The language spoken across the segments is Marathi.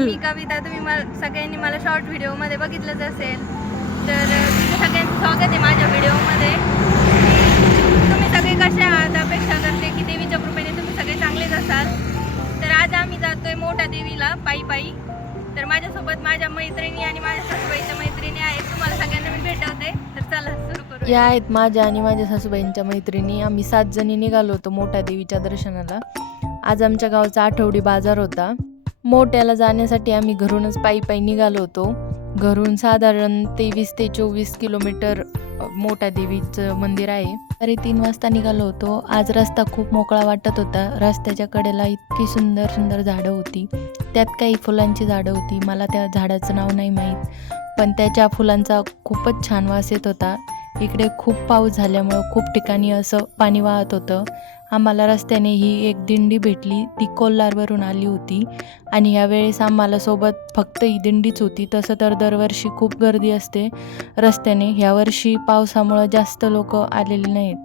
मी कविता, तुम्ही सगळ्यांनी मला शॉर्ट व्हिडिओमध्ये बघितलंच असेल, तर तुमचं सगळ्यांचं स्वागत आहे माझ्या व्हिडिओमध्ये. तुम्ही सगळे कसे आहात, अपेक्षा करते की देवीच्या कृपेने तुम्ही सगळे चांगलेच असाल. तर आज आम्ही जातोय मोठ्या देवीला पायी पायी. तर माझ्यासोबत माझ्या मैत्रिणी आणि माझ्या सासूबाईच्या मैत्रिणी आहेत, तुम्हाला सगळ्यांना मी भेटवते. तर चला सुरू करू. या आहेत माझ्या आणि माझ्या सासूबाईंच्या मैत्रिणी. आम्ही 7 जणी निघालो होतो मोठ्या देवीच्या दर्शनाला. आज आमच्या गावचा आठवडी बाजार होता. मोठ्याला जाण्यासाठी आम्ही घरूनच पायी पायी निघालो होतो. घरून साधारण 23 ते 24 किलोमीटर मोठ्या देवीचं मंदिर आहे. तरी 3 वाजता निघालो होतो. आज रस्ता खूप मोकळा वाटत होता. रस्त्याच्या कडेला इतकी सुंदर सुंदर झाडं होती. त्यात काही फुलांची झाडं होती. मला त्या झाडाचं नाव नाही माहीत, पण त्याच्या फुलांचा खूपच छान वास येत होता. इकडे खूप पाऊस झाल्यामुळं खूप ठिकाणी असं पाणी वाहत होतं. आम्हाला रस्त्याने ही एक दिंडी भेटली, ती कोल्हारवरून आली होती आणि यावेळेस आम्हाला सोबत फक्त ही दिंडीच होती. तसं तर दरवर्षी खूप गर्दी असते रस्त्याने. यावर्षी पावसामुळं जास्त लोक आलेले नाहीत.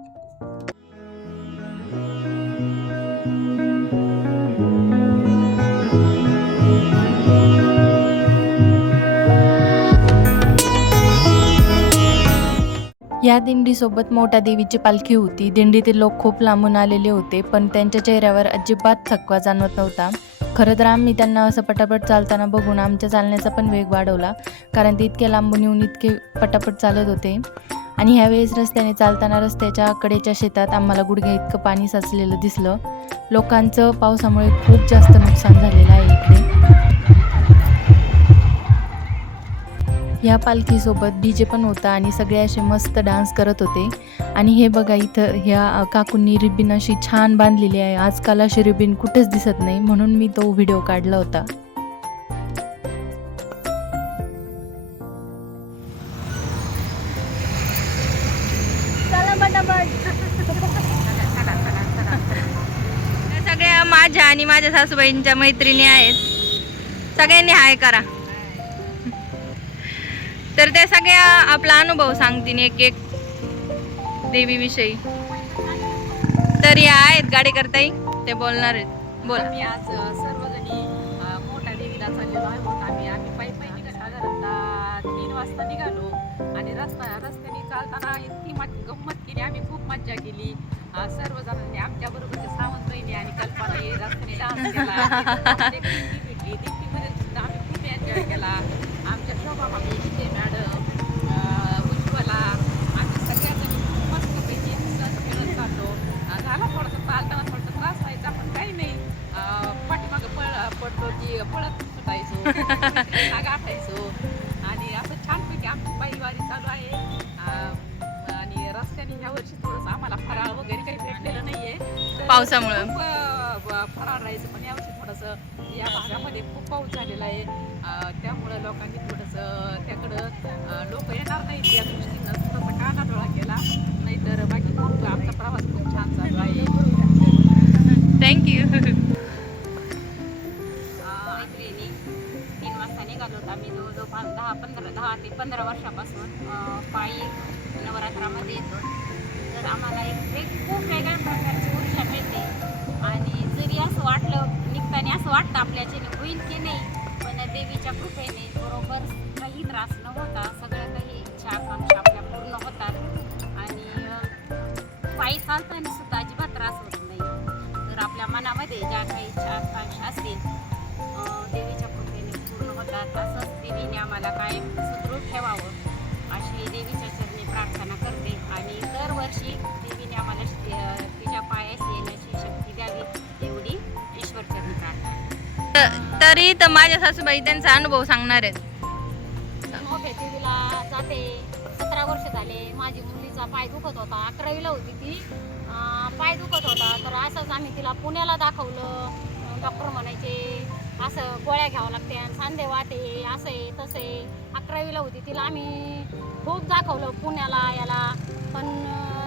या दिंडीसोबत मोठ्या देवीची पालखी होती. दिंडीतील लोक खूप लांबून आलेले होते, पण त्यांच्या चेहऱ्यावर अजिबात थकवा जाणवत नव्हता. खरं तर आम्ही त्यांना असं पटापट चालताना बघून आमच्या चालण्याचा पण वेग वाढवला, कारण ते इतके लांबून येऊन इतके पटापट चालत होते. आणि ह्यावेळेस रस्त्याने चालताना रस्त्याच्या कडेच्या शेतात आम्हाला गुडघ्या इतकं पाणी साचलेलं दिसलं. लोकांचं पावसामुळे खूप जास्त नुकसान झालेलं आहे इकडे. ह्या पालखीसोबत डीजे पण होता आणि सगळे असे मस्त डान्स करत होते. आणि हे बघा, इथं ह्या काकूंनी रिबीन अशी छान बांधलेली आहे. आजकाल अशी रिबीन कुठेच दिसत नाही, म्हणून मी तो व्हिडिओ काढला होता. सगळ्या माझ्या आणि माझ्या सासूबाईंच्या मैत्रिणी आहेत. सगळ्यांनी हाय करा. तर त्या सगळ्या आपला अनुभव सांगतील एक एक देवीविषयी. तर या आहेत गाडी करताई, ते बोलणार आहेत. बोल. आम्ही आज सर्वजणी मोठ्या देवीला चाललेलो आहोत. आम्ही पायी पायी निघालो. साधारणतः 3 वाजता निघालो आणि रस्त्याने चालताना इतकी गंमत केली. आम्ही खूप मज्जा केली. सर्वजणांनी आमच्या बरोबरचे सावंत बहिणी आणि कल्पना हे रस्त्याने डान्स केला. दिंडी दिंडीमध्ये सुद्धा आम्ही खूप एन्जॉय केला. आमच्या शोभा मामी, विजय मॅडम, उज्ज्वला, आम्ही सगळ्याजणी मस्तपैकी खेळत चाललो. झाला थोडासा चालताना थोडासा त्रास व्हायचा, पण काही नाही. पाठीमागं पडलो की पळत सुटायचो, गाठायचो आणि असं छानपैकी आमची पायीवारी चालू आहे. आणि रस्त्याने ह्या वर्षी थोडंसं आम्हाला फराळ वगैरे काही भेटलेलं नाहीये पावसामुळं. फराळ राहायचं, पण यावर्षी थोडंसं या भागामध्ये खूप पाऊस झालेला आहे. त्यामुळं लोकांनी थोडंसं त्याकडं लोक येणार नाहीत या दृष्टीनं थोडासा कानाडोळा केला. नाहीतर बाकी खूप आमचा प्रवास खूप छान चालू आहे. थँक्यू. मैत्रिणी 3 वाजता निघालो होतो आम्ही. जवळजवळ 10 ते 15 वर्षापासून पायी नवरात्रामध्ये येतो. तर आम्हाला खूप वेगळ्या प्रकारची ऊर्जा मिळते. आणि जरी असं वाटलं निघताना असं वाटतं आपल्याच्याने होईल की नाही, पण देवीच्या कृपेने बरोबर काही त्रास न होता सगळं काही इच्छा आकांक्षा आपल्या पूर्ण होतात. आणि पायी चालताना सुद्धा अजिबात त्रास होत नाही. तर आपल्या मनामध्ये ज्या काही इच्छा आकांक्षा असतील देवीच्या कृपेने पूर्ण होतात. असंच देवीने आम्हाला कायम सुदृढ ठेवावं अशी देवीच्या चरणी प्रार्थना करते. आणि दरवर्षी देवीने आम्हाला तिच्या पायास येण्याची शक्ती द्यावी एवढी ईश्वरचरणी प्रार्थना. तरी तर माझ्या सासूबाई त्यांचा अनुभव सांगणार आहेत. मोठ्या देवीला जाते 17 वर्ष झाले. माझी मुलीचा पाय दुखत होता, 11वीला होती ती. पाय दुखत होता, तर असंच आम्ही तिला पुण्याला दाखवलं. डॉक्टर म्हणायचे असं गोळ्या घ्यावं लागते, सांधे वाते, असं आहे तसं आहे. 11वीला होती, तिला आम्ही खूप दाखवलं पुण्याला याला, पण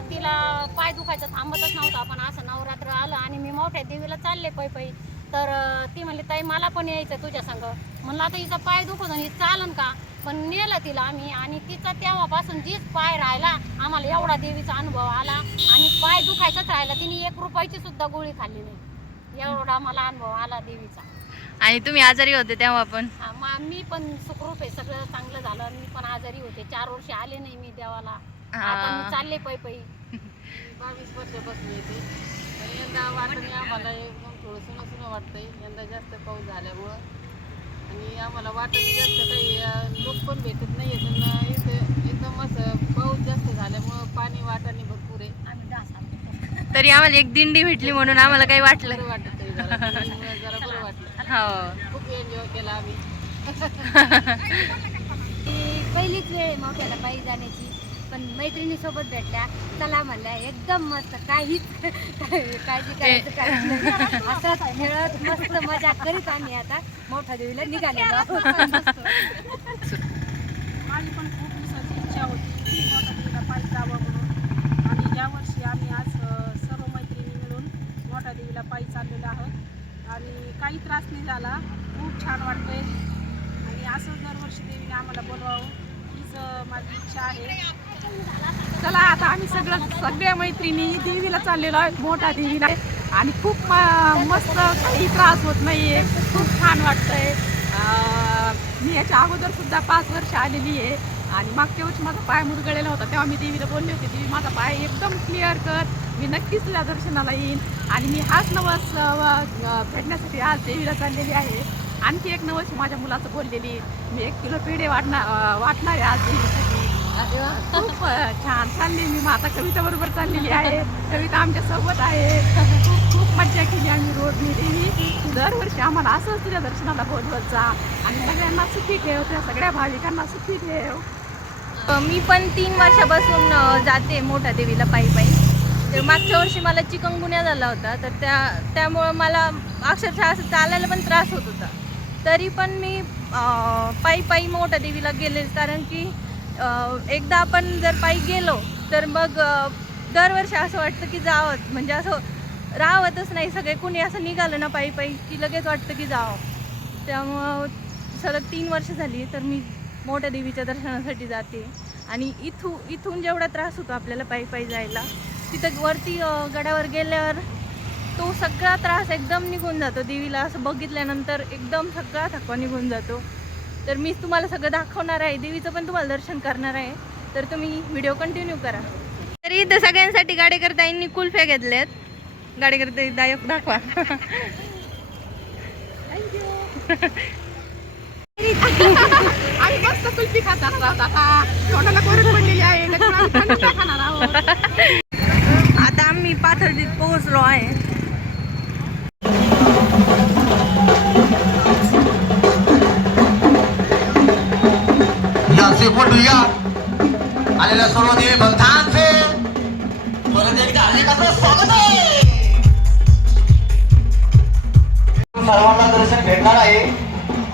तिला पाय दुखायचं थांबतच नव्हता. पण असं नवरात्र आलं आणि मी मोठ्या देवीला चालले पायी. तर ती म्हणली ताई मला पण यायचं तुझ्या संग. म्हणलं आता हिचा पाय दुखत ही चालन का, पण नेलं तिला आम्ही. आणि तिचा तेव्हापासून जीच पाय राहिला, आम्हाला एवढा देवीचा अनुभव आला. आणि पाय दुखायचाच राहिला, तिने 1 रुपयाची सुद्धा गोळी खाल्ली नाही. एवढा मला अनुभव आला देवीचा. आणि तुम्ही आजारी होते तेव्हा पण. मी पण सुखरूप आहे, सगळं चांगलं झालं. मी पण आजारी होते, 4 वर्ष आले नाही मी देवाला. हा. आता मी चालले पै 22 वर्षापासून येते. पण यंदा वाटणे आम्हाला एकदम थोडंसं नसून वाटतंय यंदा जास्त पाऊस झाल्यामुळं. आणि आम्हाला वाटणे जास्त काही लोक पण भेटत नाही आहेत. इथं एकदम असं पाऊस जास्त झाल्यामुळं पाणी वाटाणे भरपूर आहे. आम्ही 10 साल तरी आम्हाला एक दिंडी भेटली म्हणून आम्हाला काही वाटलं. बरं वाटत तरी जरा बरं वाटलं. हो. खूप एन्जॉय केला आम्ही. पहिलीच वेळ आहे मोठ्याला पायी जाण्याची, पण मैत्रिणी सोबत भेटल्या, चला म्हणल्या, एकदम मस्त, काहीच काळजी करायचं काही नाही. असंच खेळत मस्त मजा करीत आम्ही आता मोठ्या देवीला निघालेलो आहोत. माझी पण खूप दिवसाची इच्छा होती की मोठ्या देवीला पायी जावं म्हणून. आणि यावर्षी आम्ही आज सर्व मैत्रिणी मिळून मोठ्या देवीला पायी चाललेलो आहोत आणि काही त्रास नाही झाला. खूप छान वाटतंय आणि असं दरवर्षी देवीने आम्हाला बोलवावं हीच माझी इच्छा आहे. चला आता आम्ही सगळ्या मैत्रिणी देवीला चाललेलो आहोत, मोठ्या देवीला, आणि खूप मस्त, काही त्रास होत नाहीये, खूप छान वाटतंय. मी याच्या अगोदर सुद्धा 5 वर्ष आलेली आहे आणि मागच्या वर्षी माझा पाय मुरगळलेला होता, तेव्हा मी देवीला बोलले होते, देवी माझा पाय एकदम क्लिअर कर, मी नक्कीच तुझ्या दर्शनाला येईन. आणि मी हाच नवस भेटण्यासाठी आज देवीला चाललेली आहे. आणखी एक नवस माझ्या मुलाचं बोललेली, मी 1 किलो पेढे वाटणार आहे आज देवीसाठी. खूप छान चालली मी, आता कविता बरोबर चाललेली आहे, कविता आमच्या सोबत आहे. खूप मज्जा केली आम्ही रोडनी. देवी दरवर्षी आम्हाला असंच तुझ्या दर्शनाला बोलवत जा आणि सगळ्यांना सुखी ठेव, त्या सगळ्या भाविकांना सुखी ठेव. मी पण 3 वर्षापासून जाते मोठ्या देवीला पायी. तर मागच्या वर्षी मला चिकनगुन्या झाला होता, तर त्यामुळं मला अक्षरशः असं चालायला पण त्रास होत होता. तरी पण मी पायी मोठ्या देवीला गेले, कारण की एकदा आपण जर पायी गेलो तर मग दरवर्षी असं वाटतं की जावं, म्हणजे असं राहतच नाही. सगळे कुणी असं निघालं ना पायी की लगेच वाटतं की जावं. त्यामुळं सलग 3 वर्ष झाली तर मी मोठ्या देवीच्या दर्शनासाठी जाते. आणि इथून जेवढा त्रास होतो आपल्याला पायी जायला, तिथं वरती गडावर गेल्यावर तो सगळा त्रास एकदम निघून जातो. देवीला असं बघितल्यानंतर एकदम सगळा थकवा निघून जातो. तर मी तुम्हाला सगळं दाखवणार आहे, देवीचं पण तुम्हाला दर्शन करणार आहे, तर तुम्ही व्हिडिओ कंटिन्यू करा. तर इथं सगळ्यांसाठी गाडेकरताईंनी कुल्फ्या घेतल्यात. गाडेकरताई दाखवा. आम्ही मस्त कुल्फी खात आहोत, आता तोंडाला कोरड पडलेली आहे, खाणार आहोत. आता आम्ही पाथर्डीत पोहोचलो आहे. बोलूया आलेल्या सर्व देवी भक्तांचे परत एकदा अनेकांचं स्वागत आहे. सर्वांना दर्शन भेटणार आहे,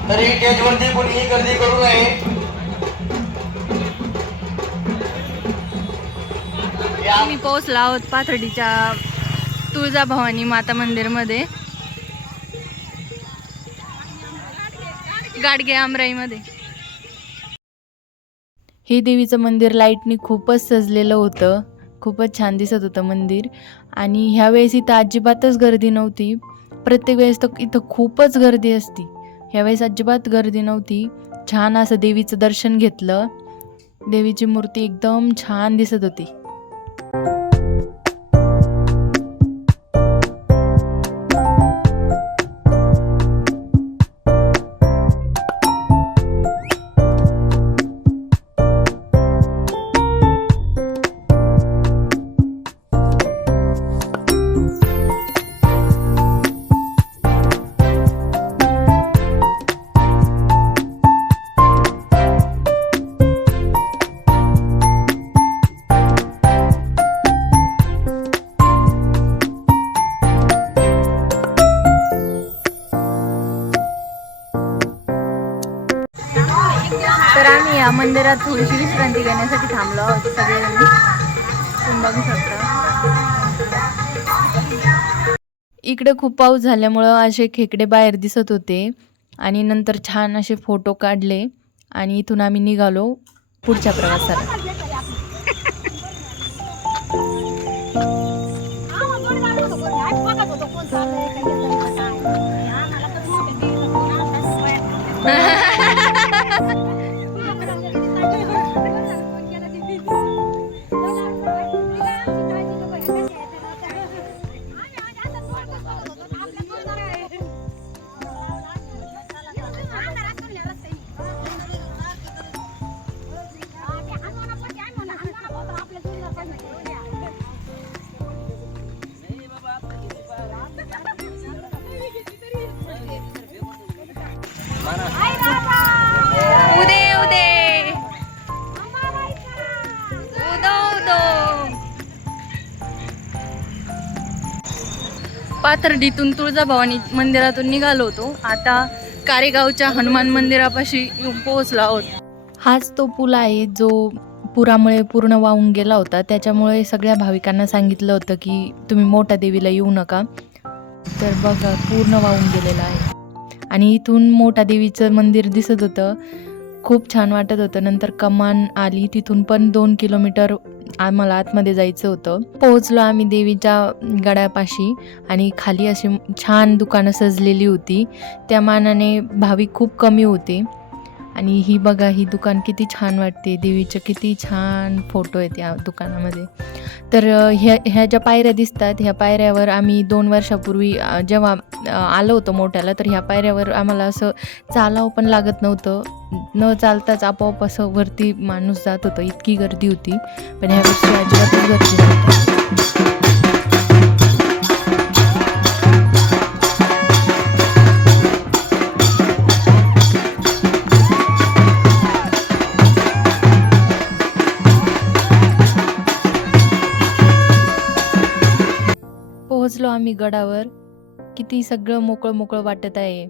तरी स्टेजवरती कोणीही गर्दी करू नये. आम्ही पोहोचलो आहोत पाथर्डीच्या तुळजाभवानी माता मंदिरमध्ये, गाडगे आमराईमध्ये. हे देवीचं मंदिर लाईटनी खूपच सजलेलं होतं, खूपच छान दिसत होतं मंदिर. आणि ह्यावेळेस इथं अजिबातच गर्दी नव्हती. प्रत्येक वेळेस तर इथं खूपच गर्दी असती, ह्यावेळेस अजिबात गर्दी नव्हती. छान असं देवीचं दर्शन घेतलं. देवीची मूर्ती एकदम छान दिसत होती. तर आम्ही या मंदिरात थोडीशी विश्रांती घेण्यासाठी थांबलो आहोत सगळेजण, तुम्ही बघू शकता. इकडे खूप पाऊस झाल्यामुळं असे खेकडे बाहेर दिसत होते आणि नंतर छान असे फोटो काढले आणि इथून आम्ही निघालो पुढच्या प्रवासाला. बघत होतो कोण चाललंय, काही येतंय का काय. आम्हाला तर मोठ्या देवीला उदे उदे उदो उदो. पाथर्डीतून तुळजाभवानी मंदिरातून निघालो होतो. आता कारेगावच्या हनुमान मंदिरापाशी येऊन पोहोचलो आहोत. हाच तो पूल आहे जो पुरामुळे पूर्ण वाहून गेला होता. त्याच्यामुळे सगळ्या भाविकांना सांगितलं होतं की तुम्ही मोठ्या देवीला येऊ नका. तर बघा पूर्ण वाहून गेलेलं आहे. आणि इथून मोठ्या देवीचं मंदिर दिसत होतं. खूप छान वाटत होतं. नंतर कमान आली, तिथून पण 2 किलोमीटर आम्हाला आतमध्ये जायचं होतं. पोहोचलो आम्ही देवीच्या गडापाशी आणि खाली अशी छान दुकानं सजलेली होती. त्या मानाने भाविक खूप कमी होते. आणि ही बघा, ही दुकान किती छान वाटते. देवीचे किती छान फोटो आहेत या दुकानामध्ये. तर ह्या ज्या पायऱ्या दिसतात, ह्या पायऱ्यावर आम्ही 2 वर्षापूर्वी जेव्हा आलो होतो मोठ्याला, तर ह्या पायऱ्यावर आम्हाला असं चालावं पण लागत नव्हतं. न चालताच आपोआप असं वरती माणूस जात होतं. इतकी गर्दी होती. पण ह्या वर्षी अजिबातच गर्दी नव्हती. पोहोचलो आम्ही गडावर. किती सगळं मोकळं मोकळं वाटत आहे.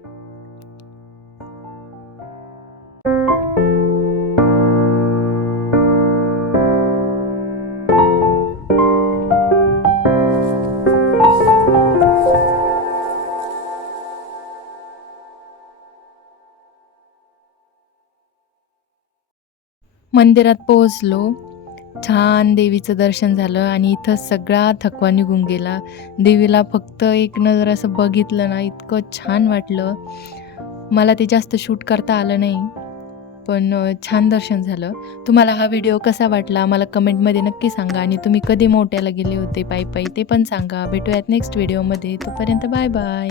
मंदिरात पोहोचलो. छान देवीचं दर्शन झालं आणि इथं सगळा थकवा निघून गेला. देवीला फक्त एक नजर असं बघितलं ना, इतकं छान वाटलं. मला ते जास्त शूट करता आलं नाही, पण छान दर्शन झालं. तुम्हाला हा व्हिडिओ कसा वाटला मला कमेंटमध्ये नक्की सांगा. आणि तुम्ही कधी मोठ्याला गेले होते पायी पायी ते पण सांगा. भेटूयात नेक्स्ट व्हिडिओमध्ये. तोपर्यंत बाय बाय.